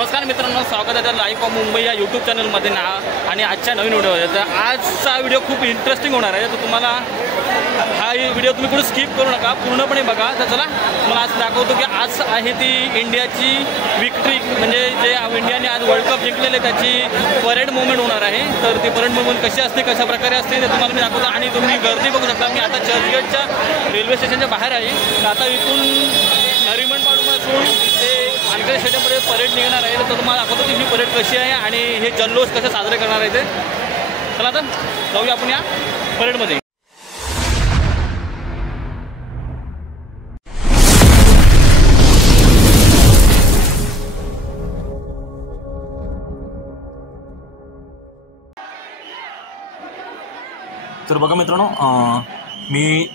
नमस्कार मित्रांनो, स्वागत आहे लाईव्ह ऑफ मुंबई या यूट्यूब चॅनलमध्ये ना. आणि आजच्या नवीन व्हिडिओमध्ये तर आजचा व्हिडिओ खूप इंटरेस्टिंग होणार आहे. तर तुम्हाला हा व्हिडिओ तुम्ही कुठे स्किप करू नका, पूर्णपणे बघा. तर चला तुम्हाला आज दाखवतो की आज आहे ती इंडियाची विक्ट्री, म्हणजे जे इंडियाने आज वर्ल्ड कप जिंकलेले त्याची परेड मुवमेंट होणार आहे. तर ती परेड मुवमेंट कशी असते, कशा प्रकारे असते ते तुम्हाला मी दाखवतो. आणि तुम्ही गर्दी बघू शकता. मी आता चर्चगेटच्या रेल्वे स्टेशनच्या बाहेर आहे. तर आता इथून नरिमन पासून ते वानखेडे स्टेडियमपर्यंत परेड निघणार आहे. तर तुम्हाला दाखवतो की ही परेड कशी आहे आणि हे जल्लोष कसे साजरे करणार आहे ते. चला तर जाऊया आपण या परेडमध्ये. तर बघा मित्रांनो, मी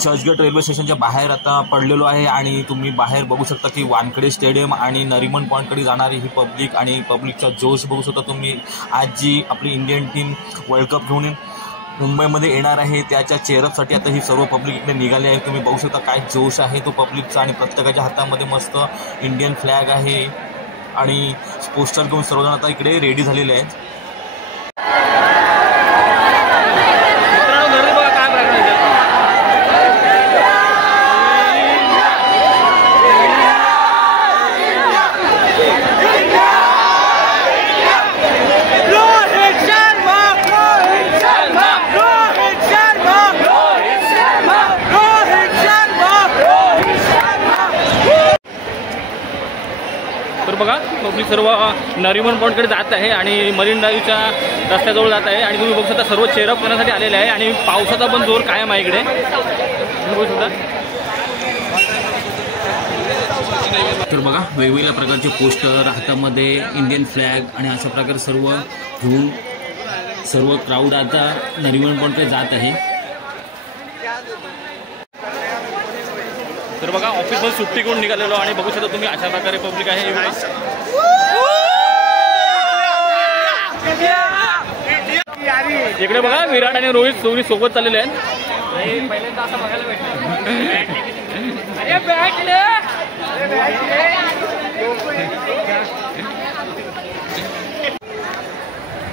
चर्चगेट रेल्वे स्टेशनच्या बाहेर आता पडलेलो आहे आणि तुम्ही बाहेर बघू शकता की वानखेडे स्टेडियम आणि नरिमन पॉईंटकडे जाणारी ही पब्लिक आणि पब्लिकचा जोश बघू शकता तुम्ही. आज जी आपली इंडियन टीम वर्ल्ड कप घेऊन मुंबईमध्ये येणार आहे त्याच्या चेअरअपसाठी आता ही सर्व पब्लिक इकडे निघाली आहे. तुम्ही बघू शकता काय जोश आहे तो पब्लिकचा. आणि प्रत्येकाच्या हातामध्ये मस्त इंडियन फ्लॅग आहे आणि पोस्टर घेऊन सर्वजण आता इकडे रेडी झालेले आहेत. तर बघा पब्लिक सर्व नरिमन पॉईंटकडे जात आहे आणि मरीन ड्राईव्हच्या रस्त्याजवळ जात आहे. आणि तुम्ही बघू शकता सर्व चेअरअप करण्यासाठी आलेले आहे. आणि पावसाचा पण जोर कायम आहे इकडे, तुम्ही बघू शकता. तर बघा वेगवेगळ्या प्रकारचे पोस्टर, हातामध्ये इंडियन फ्लॅग आणि अशा प्रकारे सर्व घेऊन सर्व क्राऊड आता नरिमन पॉईंटकडे जात आहे. तर बघा ऑफिसमध्ये सुट्टी करून निघालेलो आणि बघू शकता तुम्ही अशा प्रकारे पब्लिक आहे. इकडे बघा विराट आणि रोहित दोन्ही सोबत चाललेले आहेत. पहिल्यांदा असं बघायला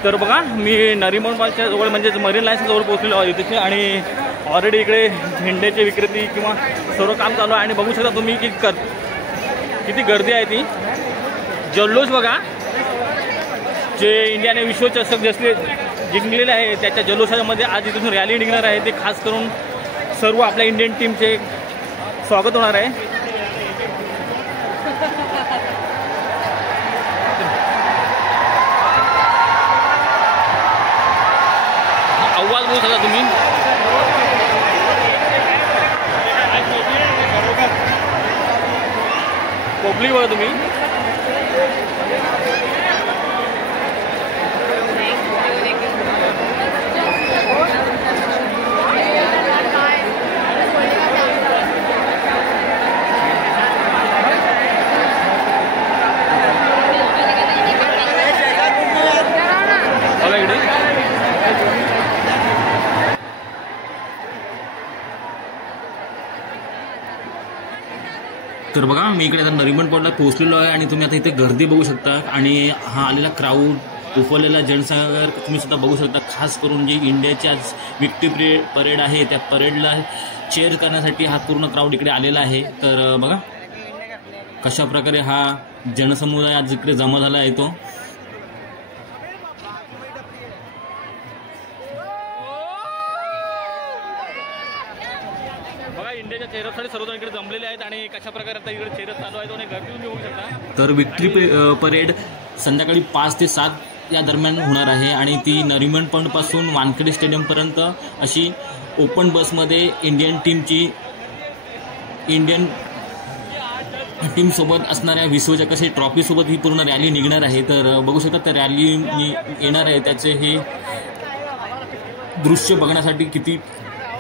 तर बघा मी नरिमन पॉईंटच्या जवळ म्हणजे मरीन लाईन्सच्या जवळ पोहोचलेलो आहे तिथे. आणि ऑलरेडी इकडे झेंड्याची विक्रेती किंवा सर्व काम चालू आहे. आणि बघू शकता तुम्ही की किती गर्दी आहे ती. जल्लोष बघा, जे इंडियाने विश्वचषक जसले जिंकलेले आहे त्याच्या जल्लोषामध्ये आज इथून रॅली निघणार आहे. ते खास करून सर्व आपल्या इंडियन टीमचे स्वागत होणार आहे. आवाज बघू शकता तुम्ही. पब्लिक बघा तुम्ही. बघा इकडे तर बघा मी इकडे आता नरिमन पॉईंटला पोहोचलेलो आहे आणि तुम्ही आता इथे गर्दी बघू शकता. आणि हा आलेला क्राऊड, उफरलेला जनसागर तुम्ही सुद्धा बघू शकता. खास करून जी इंडियाची आज विक्ट्री परेड आहे त्या परेडला चेअर करण्यासाठी हा पूर्ण क्राऊड इकडे आलेला आहे. तर बघा कशा प्रकारे हा जनसमुदाय आज इकडे जमा झाला आहे तो. बघा इंडियाच्या चेहऱ्यासाठी सर्वजण इकडे जमलेले आहेत. आणि कशा प्रकारे आता इकडे चेहरा चालू आहे आणि गर्दी तुम्ही बघू शकता. तर विक्ट्री परेड संध्याकाळी 5 ते 7 या दरम्यान होणार आहे. आणि ती नरिमन पॉईंटपासून वानखेडे स्टेडियमपर्यंत अशी ओपन बसमध्ये इंडियन टीमसोबत असणाऱ्या विश्वचषकाची ट्रॉफीसोबत ही पूर्ण रॅली निघणार आहे. तर बघू शकता त्या रॅली येणार आहे त्याचे हे दृश्य बघण्यासाठी किती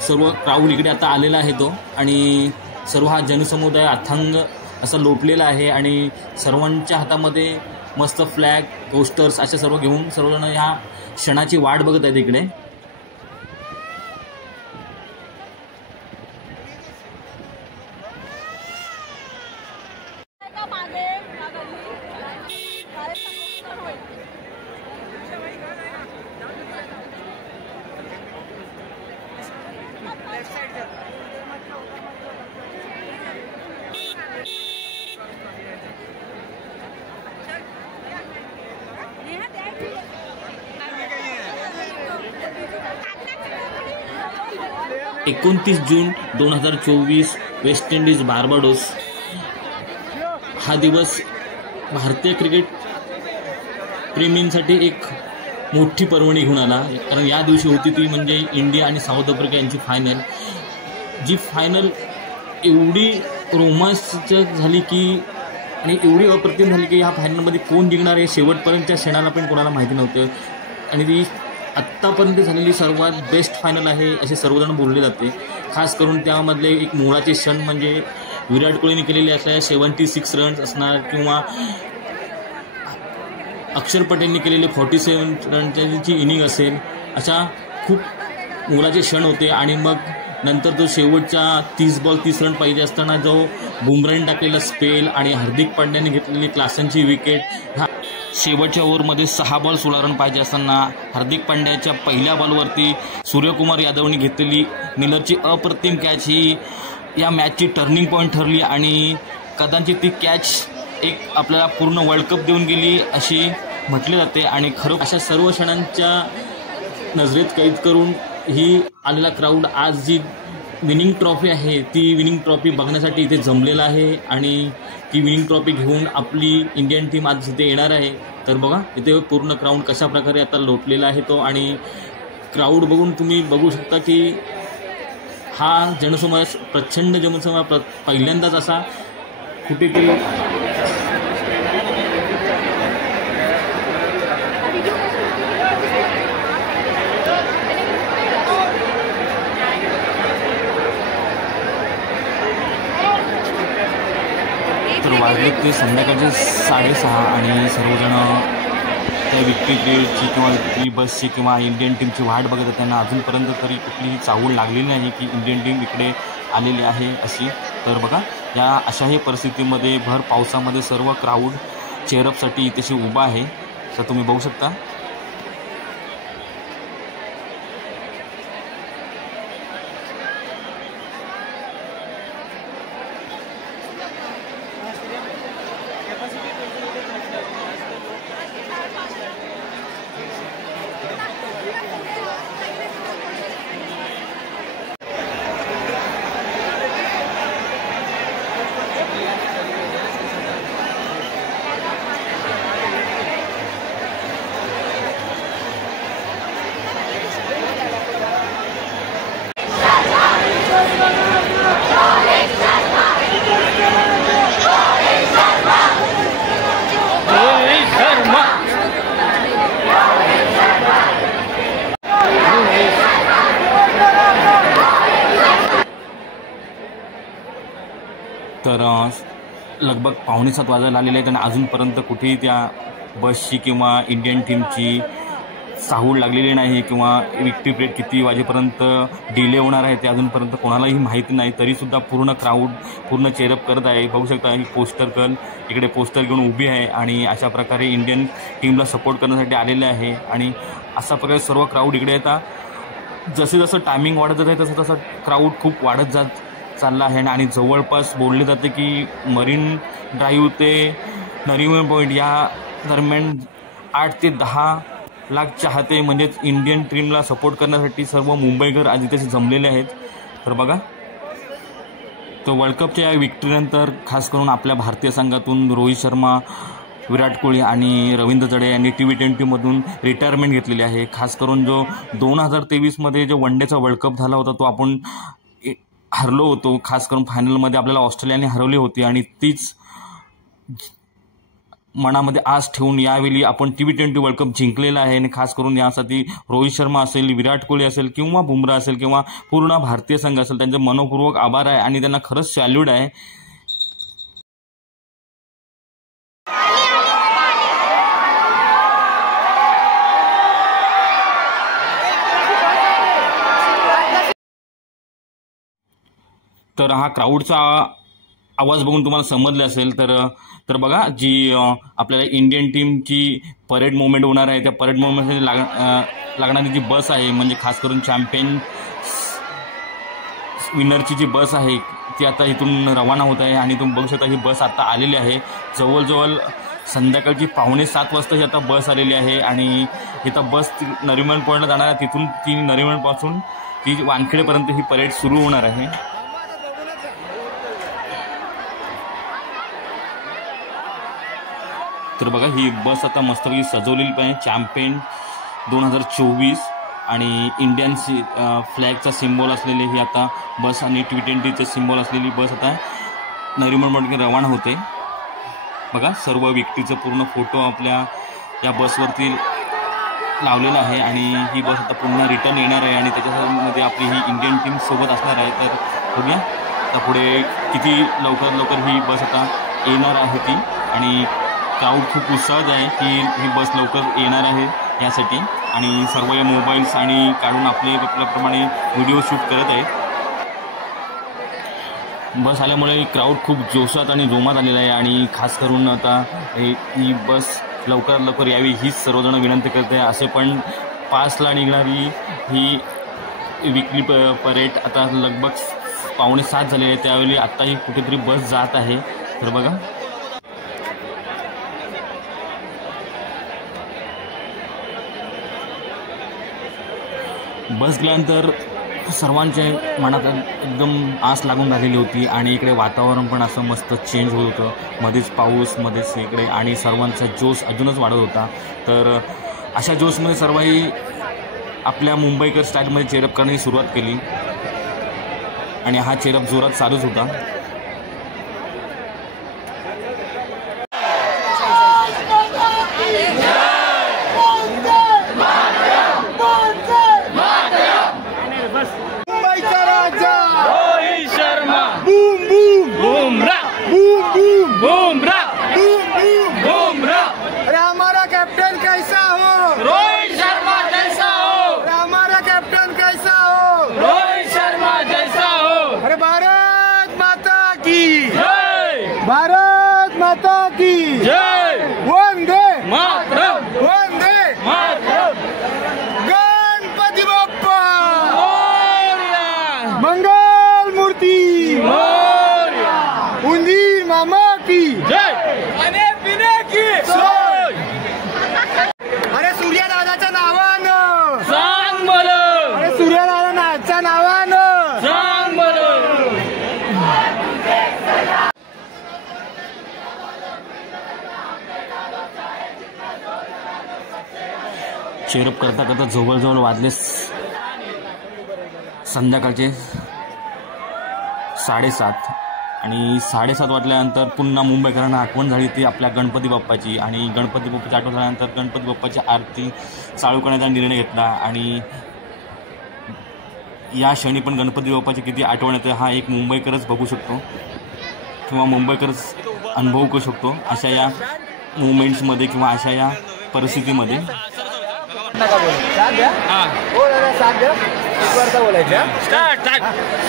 सर्व क्राऊड इकडे आता आलेला आहे तो. आणि सर्व हा जनसमुदाय अथांग असा लोटलेला आहे. आणि सर्वांच्या हातामध्ये मस्त फ्लॅग, पोस्टर्स अशा सर्व घेऊन सर्वजण ह्या क्षणाची वाट बघत आहेत इकडे. 29 जून 2024 वेस्ट इंडिज बार्बाडोस हा दिवस भारतीय क्रिकेट प्रेमींसाठी एक मोठी पर्वणी घेऊन आला. कारण या दिवशी होती ती म्हणजे इंडिया आणि साऊथ आफ्रिका यांची फायनल. जी फायनल एवढी रोमांचक झाली की आणि एवढी अप्रतिम झाली की ह्या फायनलमध्ये कोण जिंकणार हे शेवटपर्यंतच्या क्षणाला पण कोणाला माहिती नव्हतं. आणि ती आत्तापर्यंत झालेली सर्वात बेस्ट फायनल आहे असे सर्वजण बोलले जाते. खास करून त्यामधले एक मोळाचे क्षण म्हणजे विराट कोहलीने केलेले असल्या 76 रन्स असणार किंवा अक्षर पटेलने केलेले 47 रनची इनिंग असेल. अशा खूप मोलाचे क्षण होते. आणि मग नंतर तो शेवटच्या 30 बॉल 30 रन पाहिजे असताना जो बुमराहने टाकलेला स्पेल आणि हार्दिक पांड्याने घेतलेली क्लासनची विकेट, हा शेवटच्या ओव्हरमध्ये 6 बॉल 16 रन पाहिजे असताना हार्दिक पांड्याच्या पहिल्या बॉलवरती सूर्यकुमार यादवने घेतलेली मिलरची अप्रतिम कॅच ही या मॅचची टर्निंग पॉईंट ठरली. आणि कदाचित ती कॅच एक आपल्याला पूर्ण वर्ल्ड कप देऊन गेली अशी म्हटले जाते. आणि खरं अशा सर्व क्षणांच्या नजरेत कैद करून ही आलेला क्राऊड आज जी विनिंग ट्रॉफी आहे ती विनिंग ट्रॉफी बघण्यासाठी इथे जमलेला आहे. आणि ती विनिंग ट्रॉफी घेऊन आपली इंडियन टीम आज इथे येणार आहे. तर बघा इथे पूर्ण क्राऊड कशा प्रकारे आता लोटलेला आहे तो. आणि क्राऊड बघून तुम्ही बघू शकता की हा जनसमूह प्रचंड जनसमूह पहिल्यांदाच असा कुठेतरी तर वाजले ते संध्याकाळचे 6:30 आणि सर्वजण त्या विक्ट्री प्लेटची किंवा विक्ट्री बसची किंवा इंडियन टीमची वाट बघत आहेत. त्यांना अजूनपर्यंत तरी कुठलीही चाहूल लागलेली नाही की इंडियन टीम इकडे आलेली आहे अशी. तर बघा या अशाही परिस्थितीमध्ये भर पावसामध्ये सर्व क्राऊड चेअरअपसाठी इथेशी उभा आहे. तर तुम्ही बघू शकता. तर लगभग 6:45 वाजायला आलेले आहेत आणि अजूनपर्यंत कुठेही त्या बसची किंवा इंडियन टीमची चाहूल लागलेली नाही किंवा विक्ट्री परेड किती वाजेपर्यंत डिले होणार आहे ते अजूनपर्यंत कोणालाही माहिती नाही. तरीसुद्धा पूर्ण क्राऊड पूर्ण चेअरअप करत आहे. बघू शकता ही पोस्टर गर्ल इकडे पोस्टर घेऊन उभी आहे आणि अशा प्रकारे इंडियन टीमला सपोर्ट करण्यासाठी आलेले आहे. आणि अशा प्रकारे सर्व क्राऊड इकडे येतात. जसे जसं टायमिंग वाढत जात आहे तसं तसं क्राऊड खूप वाढत चालला आहे. आणि जवळपास बोलले जाते की मरीन ड्राईव्ह ते नरिमन पॉईंट या दरम्यान 8 ते 10 लाख चाहते म्हणजेच इंडियन टीमला सपोर्ट करण्यासाठी सर्व मुंबईकर आज इथे जमलेले आहेत. तर बघा तो वर्ल्ड कपच्या या विक्ट्रीनंतर खास करून आपल्या भारतीय संघातून रोहित शर्मा, विराट कोहली आणि रवींद्र जडेजा यांनी T20मधून रिटायरमेंट घेतलेली आहे. खास करून जो 2023मध्ये जो वन डेचा वर्ल्ड कप झाला होता तो आपण हरलो होतो. खास करून फायनलमध्ये आपल्याला ऑस्ट्रेलियाने हरवली होती आणि तीच मनामध्ये आस ठेवून यावेळी आपण T20 वर्ल्ड कप जिंकलेला आहे. आणि खास करून यासाठी रोहित शर्मा असेल, विराट कोहली असेल किंवा बुमराह असेल किंवा पूर्ण भारतीय संघ असेल त्यांचे मनपूर्वक आभार आहे आणि त्यांना खरंच सॅल्यूट आहे. तर हा क्राऊडचा आवाज बघून तुम्हाला समजले असेल तर बघा जी आपल्याला इंडियन टीमची परेड मुवमेंट होणार आहे त्या परेड मुवमेंटसाठी लागणारी जी बस आहे म्हणजे खास करून चॅम्पियन विनरची जी बस आहे ती आता इथून रवाना होत आहे. आणि तुम्ही बघू शकता ही बस आता आलेली आहे. जवळजवळ संध्याकाळची 6:45 वाजता ही आता बस आलेली आहे आणि इथं बस नरिमन पॉईंटला जाणार आहे. तिथून ती नरिमनपासून ती वानखेडेपर्यंत ही परेड सुरू होणार आहे. तर बघा ही बस आता मस्तपैकी सजवलेली आहे. चॅम्पियन 2024 आणि इंडियन फ्लॅगचा सिम्बॉल असलेली ही आता बस आणि T20चे सिम्बॉल असलेली बस आता नरीमनमध्ये रवाना होते. बघा सर्व व्यक्तीचं पूर्ण फोटो आपल्या या बसवरती लावलेला आहे आणि ही बस आता पुन्हा रिटर्न येणार आहे आणि त्याच्यामध्ये आपली ही इंडियन टीम सोबत असणार आहे. तर बघूया आता पुढे किती लवकर ही बस आता येणार आहे ती आणि क्राऊड खूप उत्साहित आहे की ही बस लवकर येणार आहे यासाठी आणि सर्व मोबाईल्स आणि काढून आपल्याप्रमाणे व्हिडिओ शूट करत आहेत. बस आल्यामुळे क्राऊड खूप जोशात आणि जोमात आलेला आहे आणि खास करून आता ही बस लवकर यावी हीच सर्वजण विनंती करते. असे पण 5ला निघणारी ही विकली परेड आता लगभग 6:45 झालेली आहे. त्यावेळी आत्ताही कुठेतरी बस जात आहे. तर बघा बस गेल्यानंतर सर्वांच्या मनात एकदम आस लागून राहिलेली होती आणि इकडे वातावरण पण असं मस्त चेंज होत होतं. मध्येच पाऊस मध्येच इकडे आणि सर्वांचा जोश अजूनच वाढत होता. तर अशा जोशमध्ये सर्वांनी आपल्या मुंबईकर स्टाईलमध्ये चेअरअप करण्याची सुरुवात केली आणि हा चेअरअप जोरात चालूच होता. भारत माता की जय. वंदे मातरम. वंदे मातरम. गणपती बाप्पा मोरया. मंगल मूर्ती मोरया. उंदीर मामा की जय. खाने पिणे की सोय. अरे सूर्यदादाच्या नावानं सांग बोलो. अरे सूर्यदादाच्या नावानं सांग बोलो. चेअरअप करता जवळजवळ वाजले संध्याकाळचे 7:30 आणि 7:30 वाजल्यानंतर पुन्हा मुंबईकरांना आठवण झाली ती आपल्या गणपती बाप्पाची आणि गणपती बाप्पाची आठवण झाल्यानंतर गणपती बाप्पाची आरती चालू करण्याचा निर्णय घेतला आणि या क्षणी पण गणपती बाप्पाची किती आठवण येते हा एक मुंबईकरच बघू शकतो किंवा मुंबईकरच अनुभव करू शकतो अशा या मुवमेंट्समध्ये किंवा अशा या परिस्थितीमध्ये.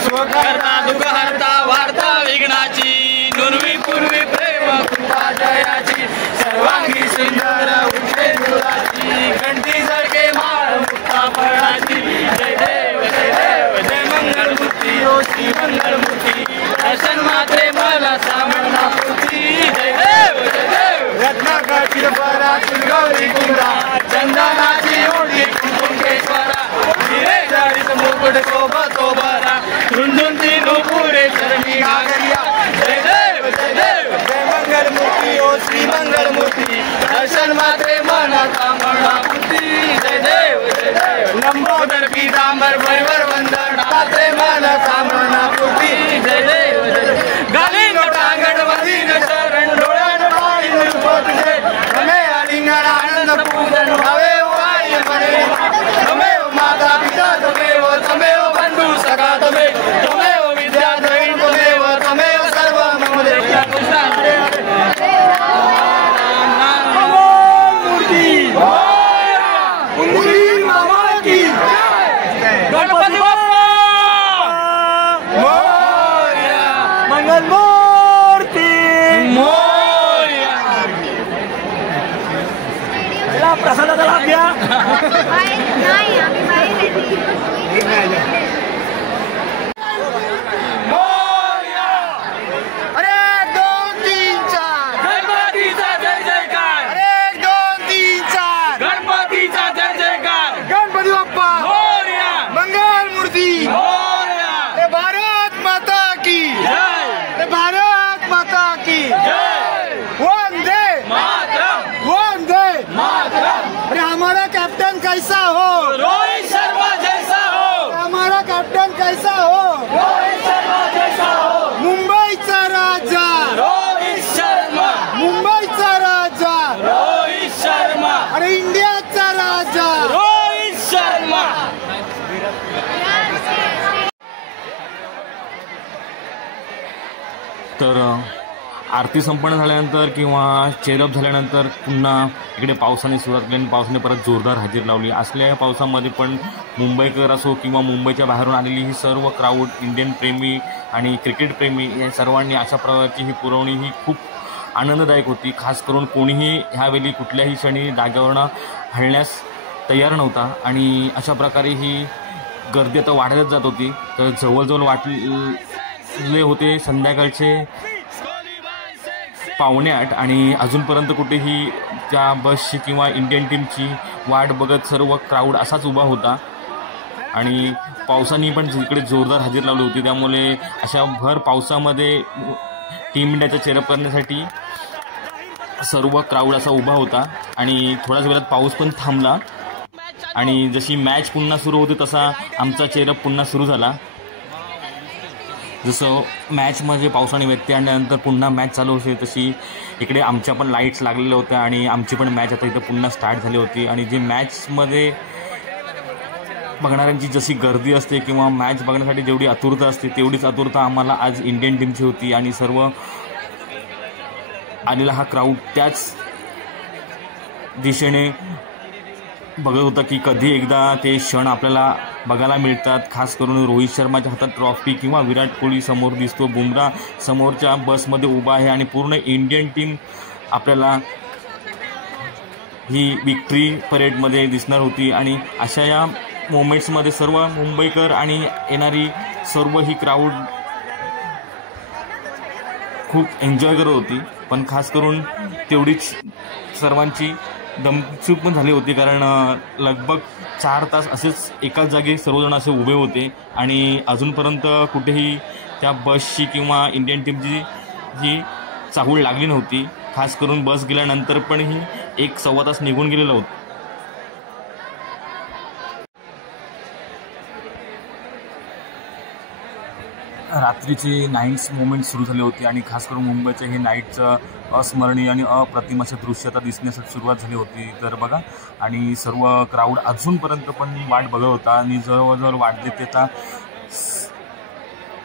स्वकर्ता दुःखहर्ता वार्ता विघ्नाची नुरवी पूर्वी प्रेम कृपा जयाची सर्वांगी सुंदर उठे दुराची घंटी जळके माळ मुक्ता फळाची. जय देव जय देव जय मंगल मूर्ती ओ श्री मंगल मूर्ती दर्शन मात्रे मला सामना मूर्ती. जय देव जय देव रत्नाकर परा गौरी कुंदा चंदनाची ओढी कुंकेश्वरा हिरे जाडीत मुकुट सोबत बरा रुंदून तीन पुरे चरणी घागरिया. जय देव जय देव जय मंगल मूर्ती ओ श्री मंगल मूर्ती दर्शन मात्रे मना कामना मूर्ती. जय देव जय देव लंबोदर पीतांबर परिवर वंदना मात्रे मना कामना मूर्ती. जय देव जय देव गाली नटांगण मदीन शरण डोळ्यान पाहिल तुझे हमे आलिंगन आनंद पूजन भावे वाई मने तमेव माता पिता तमेव तमेव बंधु सखा तमेव विद्या दैव तमेव तमेव सर्व मम देवता कृष्णा मूर्ती उंदीर मामा की गणपती बाप्पा मोरया. मंगल मूर्ती मोरया. प्रसादाचा लाभ घ्या. अरे 2 3 4 गणपतीचा जय जयकार. अरे 2 3 4 गणपतीचा जय जयकार. गणपती बाप्पा मोरया. मंगल मूर्ती आरती संपन्न झाल्यानंतर किंवा चेअरअप झाल्यानंतर पुन्हा इकडे पावसाने सुरुवात केली आणि पावसाने परत जोरदार हजेरी लावली. असल्या पावसामध्ये पण मुंबईकर असो किंवा मुंबईच्या बाहेरून आलेली ही सर्व क्राऊड, इंडियन प्रेमी आणि क्रिकेट प्रेमी या सर्वांनी अशा प्रकारची ही पुरवणी ही खूप आनंददायक होती. खास करून कोणीही ह्यावेळी कुठल्याही क्षणी जागेवरनं हलण्यास तयार नव्हता आणि अशा प्रकारे ही गर्दी आता वाढतच जात होती. तर जवळजवळ वाटले होते संध्याकाळचे 7:45 आणि अजूनपर्यंत कुठेही त्या बसची किंवा इंडियन टीमची वाट बघत सर्व क्राऊड असाच उभा होता आणि पावसाने पण इकडे जोरदार हजेरी लावली होती. त्यामुळे अशा भर पावसामध्ये टीम इंडियाचा चेअरअप करण्यासाठी सर्व क्राऊड असा उभा होता आणि थोड्याच वेळात पाऊस पण थांबला आणि जशी मॅच पुन्हा सुरू होती तसा आमचा चेअरअप पुन्हा सुरू झाला. जसं मॅचमध्ये पावसाने व्यत्यय आणल्यानंतर पुन्हा मॅच चालू होते तशी इकडे आमच्या पण लाईट्स लागलेल्या होत्या आणि आमची पण मॅच आता इथं पुन्हा स्टार्ट झाली होती. आणि जी मॅचमध्ये बघणाऱ्यांची जशी गर्दी असते किंवा मॅच बघण्यासाठी जेवढी आतुरता असते तेवढीच आतुरता आम्हाला आज इंडियन टीमची होती आणि सर्व आलेला हा क्राऊड त्याच दिशेने बघत होता की कधी एकदा ते क्षण आपल्याला बघायला मिळतात. खास करून रोहित शर्माच्या हातात ट्रॉफी किंवा विराट कोहली समोर दिसतो, बुमराह समोरच्या बसमध्ये उभा आहे आणि पूर्ण इंडियन टीम आपल्याला ही विक्ट्री परेडमध्ये दिसणार होती. आणि अशा या मोमेंट्समध्ये सर्व मुंबईकर आणि येणारी सर्व ही क्राऊड खूप एन्जॉय करत होती. पण खास करून तेवढीच सर्वांची दमछूक पण झाली होती कारण लगभग 4 तास असेच एकाच जागी सर्वजण असे उभे होते आणि अजूनपर्यंत कुठेही त्या बसची किंवा इंडियन टीमची जी चाहूल लागली नव्हती. खास करून बस गेल्यानंतर पण ही 1-1.25 तास निघून गेलेला होता. रात्रीची नाईट्स मोमेंट सुरू झाली होती आणि खास करून मुंबईचं हे नाईटचं अस्मरणीय आणि अप्रतिम अशा दृश्य आता दिसण्यासाठी सुरुवात झाली होती. तर बघा आणि सर्व क्राऊड अजूनपर्यंत पण वाट बघत होता आणि जवळजवळ वाढले ते आता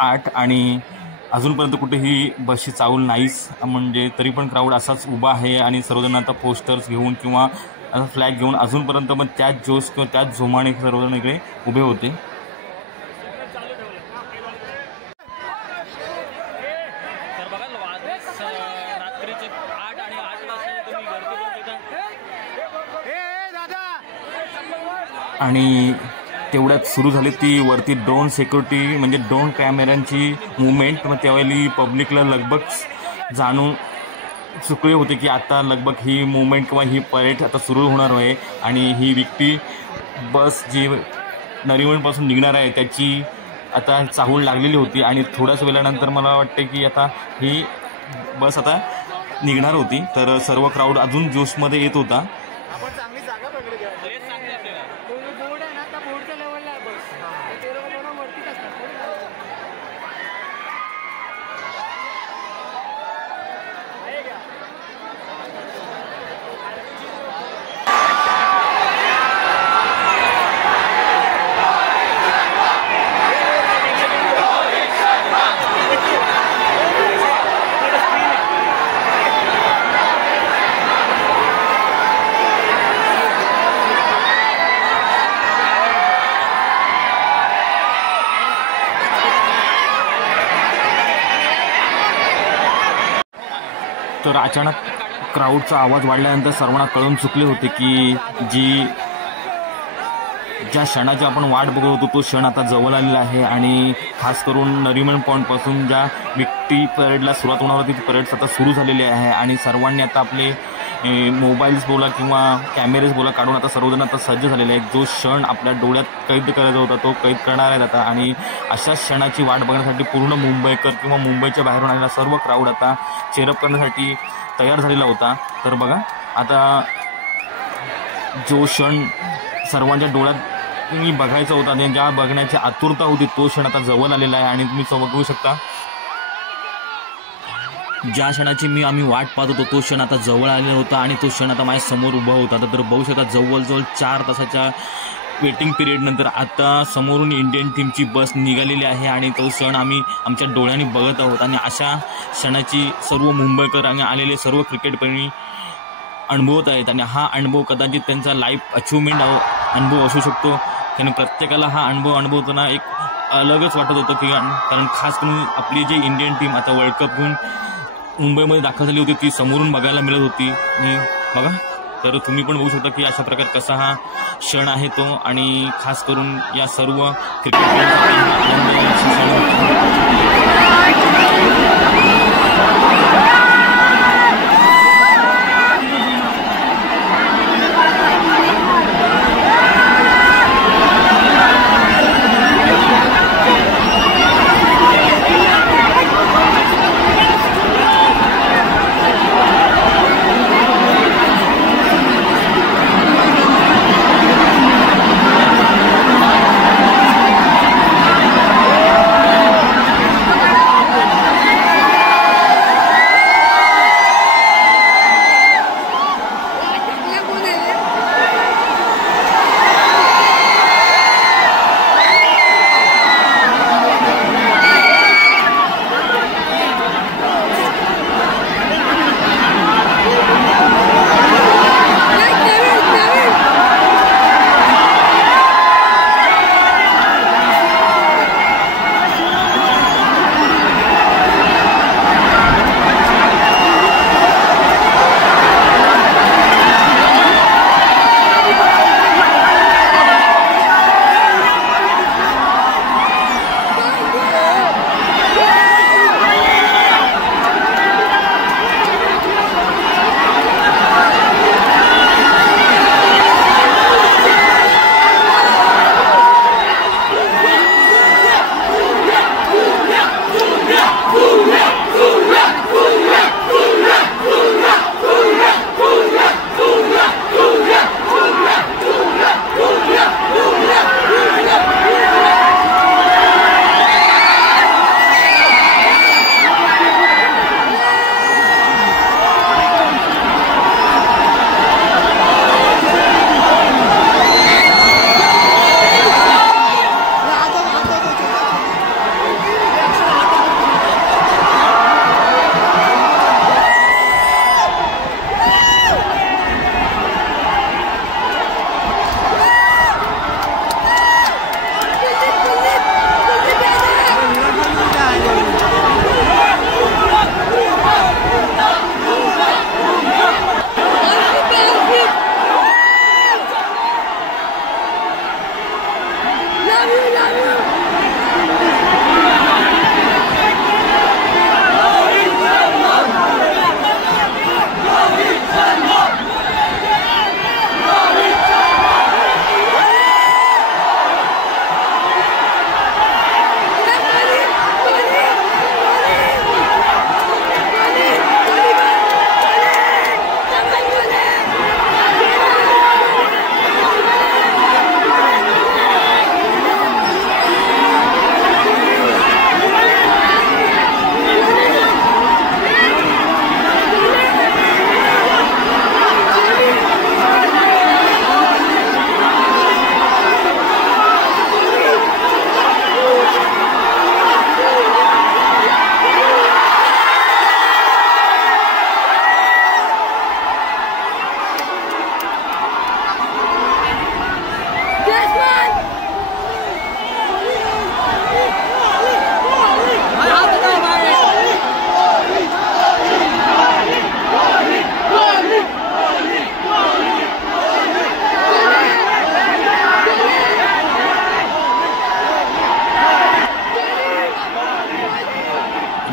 8 आणि अजूनपर्यंत कुठेही बसची चाहूल नाहीच. म्हणजे तरी पण क्राऊड असाच उभा आहे आणि सर्वजण आता पोस्टर्स घेऊन किंवा फ्लॅग घेऊन अजूनपर्यंत पण त्याच जोश किंवा त्याच जोमाने सर्वजण इकडे उभे होते. आणि तेवढ्यात सुरू झाली ती वरती ड्रोन सिक्युरिटी म्हणजे ड्रोन कॅमेऱ्यांची मुवमेंट. मग त्यावेळी पब्लिकला लगभग जाणून चुकले होते की आता लगभग ही मुवमेंट किंवा ही परेड आता सुरू होणार आहे आणि ही विक्ट्री बस जी नरिमनपासून निघणार आहे त्याची आता चाहूल लागलेली होती. आणि थोड्याच वेळानंतर मला वाटते की आता ही बस आता निघणार होती. तर सर्व क्राऊड अजून जोशमध्ये येत होता. तर अचानक क्राऊडचा आवाज वाढल्यानंतर सर्वांना कळून चुकले होते की ज्या क्षणाची आपण वाट बघत होतो तो क्षण आता जवळ आलेला आहे. आणि खास करून नरिमन पॉईंटपासून ज्या विक्ट्री परेडला सुरुवात होणार होती ती परेड आता सुरू झालेली आहे आणि सर्वांनी आता आपले मोबाईल्स बोला किंवा कॅमेरेज बोला काढून आता सर्वजण आता सज्ज झालेले आहेत. जो क्षण आपल्या डोळ्यात कैद करायचा होता तो कैद करणार आहेत आता. आणि अशा क्षणाची वाट बघण्यासाठी पूर्ण मुंबईकर किंवा मुंबईच्या बाहेरून आलेला सर्व क्राऊड आता चेअरअप करण्यासाठी तयार झालेला होता. तर बघा आता जो क्षण सर्वांच्या डोळ्यात बघायचा होता आणि ज्या बघण्याची आतुरता होती तो क्षण आता जवळ आलेला आहे. आणि तुम्ही बघू शकता ज्या क्षणाची आम्ही वाट पाहत होतो तो क्षण आता जवळ आलेला होता आणि तो क्षण आता माझ्या समोर उभा होता. तर बघू शकता जवळजवळ 4 तासाच्या वेटिंग पिरियड नंतर आता समोरून इंडियन टीमची बस निघालेली आहे आणि तो क्षण आम्ही आमच्या डोळ्यांनी बघत आहोत. आणि अशा क्षणाची सर्व मुंबईकर आणि आलेले सर्व क्रिकेटप्रेमी अनुभवत आहेत. आणि हा अनुभव कदाचित त्यांचा लाईफ अचिव्हमेंट अनुभव असू शकतो. कारण प्रत्येकाला हा अनुभव अनुभवताना एक अलगच वाटत होतं की कारण खास करून आपली जी इंडियन टीम आता वर्ल्ड कप घेऊन मुंबईमध्ये दाखल झाली होती ती समोरून बघायला मिळत होती. आणि बघा तर तुम्ही पण बघू शकता की अशा प्रकारे कसा हा क्षण आहे तो. आणि खास करून या सर्व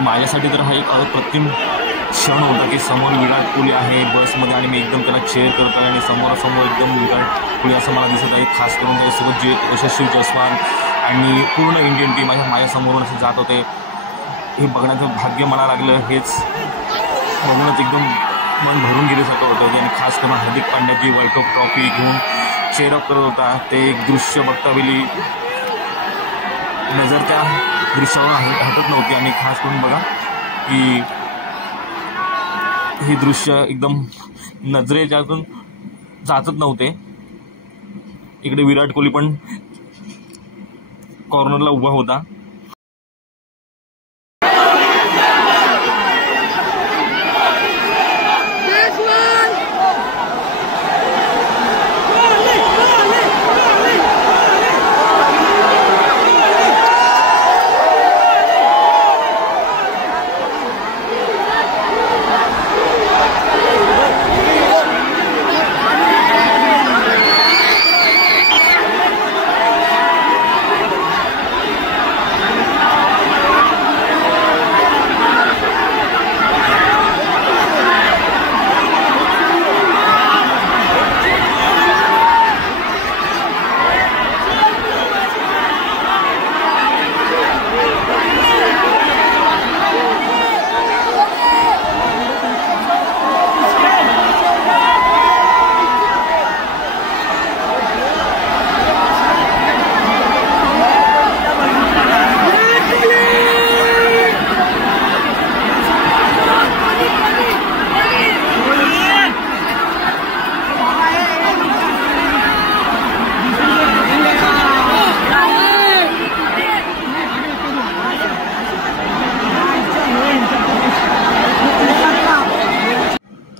माझ्यासाठी तर हा एक अप्रतिम क्षण होता की समोर विराट कोहली आहे बसमध्ये आणि मी एकदम त्याला चेअर करतो आहे आणि समोरासमोर एकदम विराट कोहली असं मला दिसत आहे. खास करून त्याच्यासोबत जे यशस्वी जयस्वाल आणि पूर्ण इंडियन टीम माझ्यासमोरून असं जात होते. हे बघण्याचं भाग्य मला लागलं. हेच बघूनच एकदम मन भरून गेल्यासारखं होतं. आणि खास करून हार्दिक पांड्याची वर्ल्ड कप ट्रॉफी घेऊन चेअरअप करत होता ते एक दृश्य बघतावेळी नजर त्या दृश्यावर हटत नव्हती. आणि खास करून बघा की हे दृश्य एकदम नजरेच्यातून जातच नव्हते. इकडे विराट कोहली पण कॉर्नरला उभा होता.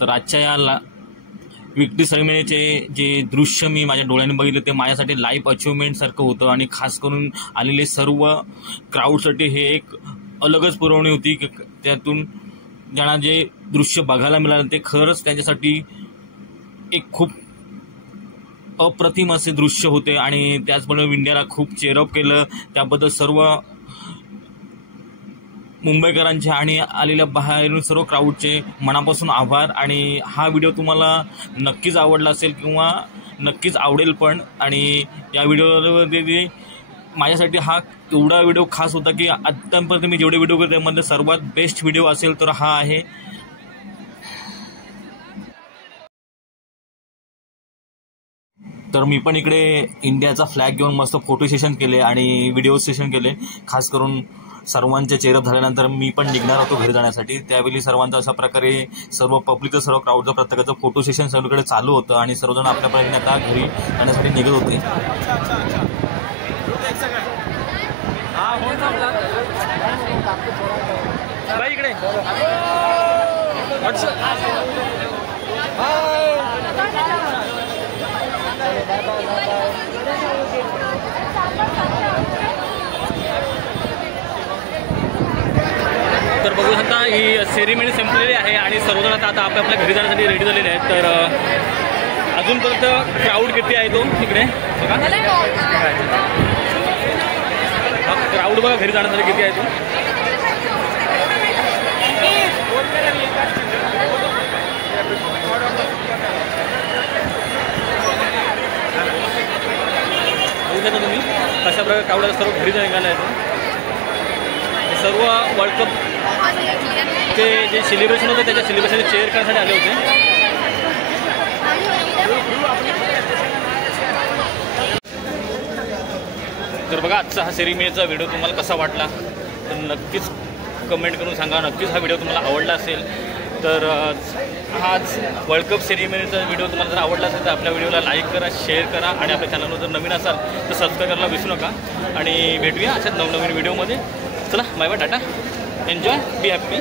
तर आजच्या या विक्ट्री सेरेमनीचे जे दृश्य मी माझ्या डोळ्याने बघितलं ते माझ्यासाठी लाईफ अचिव्हमेंट सारखं होतं आणि खास करून आलेले सर्व क्राऊडसाठी हे एक अलगच पुरवणी होती. त्यातून ज्यांना जे दृश्य बघायला मिळालं ते खरंच त्यांच्यासाठी एक खूप अप्रतिम असे दृश्य होते आणि त्याचबरोबर इंडियाला खूप चेअरअप केलं. त्याबद्दल सर्व मुंबईकरांचे आणि आलेल्या बाहेरून सर्व क्राऊडचे मनापासून आभार. आणि हा व्हिडिओ तुम्हाला नक्कीच आवडला असेल किंवा नक्कीच आवडेल पण. आणि या व्हिडिओमध्ये माझ्यासाठी हा एवढा व्हिडिओ खास होता की आत्तापर्यंत मी जेवढे व्हिडिओ करते त्यामध्ये सर्वात बेस्ट व्हिडिओ असेल तर हा आहे. तर मी पण इकडे इंडियाचा फ्लॅग घेऊन मस्त फोटो सेशन केले आणि व्हिडिओ सेशन केले. खास करून सर्वांचे चेअरअप झाल्यानंतर मी पण निघणार होतो घरी जाण्यासाठी. त्यावेळी सर्वांचं अशा प्रकारे सर्व पब्लिकचं सर्व क्राऊडचं प्रत्येकाचं फोटो सेशन सगळीकडे चालू होतं आणि सर्वजण आपल्यापर्यंत आता घरी जाण्यासाठी निघत होते. तर बघू शकता ही सेरेमनी संपलेली आहे आणि सर्वजण आता आपल्या घरी जाण्यासाठी रेडी झालेले आहेत. तर अजूनपर्यंत क्राऊड किती आहे तो तिकडे बघा. हा क्राऊड बघा घरी जाण्यासाठी किती आहे तो. बघू शकता तुम्ही कशा प्रकारे क्राऊड सर्व घरी निघाला आहे तो. सर्व वर्ल्ड कपचे जे सेलिब्रेशन होतं त्याच्या सेलिब्रेशनचे चेअर करण्यासाठी आले होते. तर बघा आजचा हा सेरेमनीचा व्हिडिओ तुम्हाला कसा वाटला तर नक्कीच कमेंट करून सांगा. नक्कीच हा व्हिडिओ तुम्हाला आवडला असेल तर हाच वर्ल्ड कप सेरेमनीचा व्हिडिओ तुम्हाला जर आवडला असेल तर आपल्या व्हिडिओला लाईक करा, शेअर करा आणि आपल्या चॅनलवर जर नवीन असाल तर सबस्क्राईब करायला विसरू नका. आणि भेटूया अशाच नवनवीन व्हिडिओमध्ये. चला bye bye, tata, enjoy, be happy.